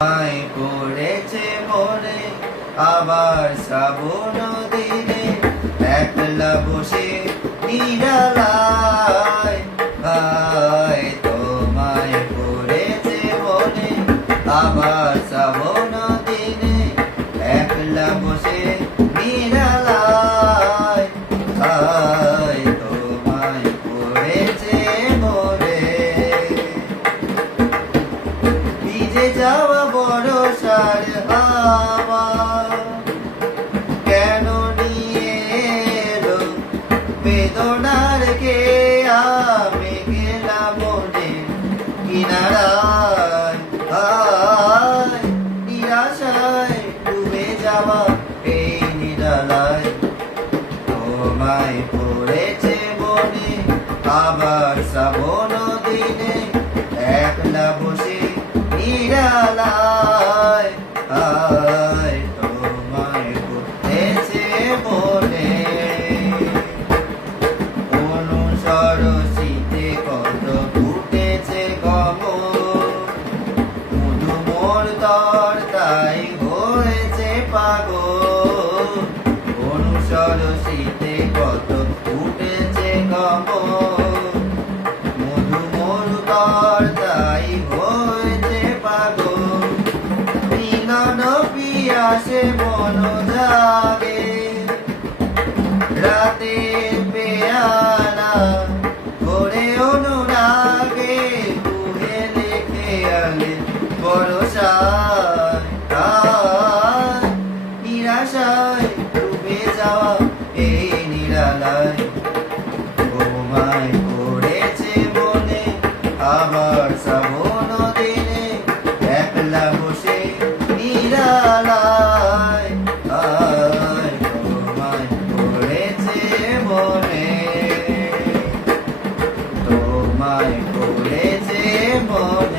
আমায় পড়েছে মনে আবার শ্রাবণ দিনে একলা বসে নিরালায় তোমায় পড়েছে মনে আবার শ্রাবণ দিনে একলা বসে নিরালায় তোমায় পড়েছে মনে ভিজে যাওয়া বরষার হাওয়া কেন নিয়ে এলো বেদনার কে আমি গেলাম মনে কিনারায় নিরাশায় ডুবে যাওয়া এই নিরালায় তোমায় পড়েছে মনে আবার শ্রাবণ দিনে একলা বসে নিরালায় তোমায় পড়েছে মনে অনুসর শীতে কত ফুটেছে কমল মধু মোর তর তাই হয়েছে পাগল অনুসর শীতে কত ফুটেছে কমল মধু মোর তর তাই হয়েছে পাগল মিলন পিয়াসে মন জাগে রাতে পেয়ালা করে অনুরাগে বুহে লেখে আলে বরষায় নিরাশায় ডুবে যাওয়া এই নিরালায় তোমায় পড়েছে মনে আবার শ্রাবণ দিনে একলা বসে নিরালায় তোমায় পড়েছে মনে তোমায় পড়েছে মনে।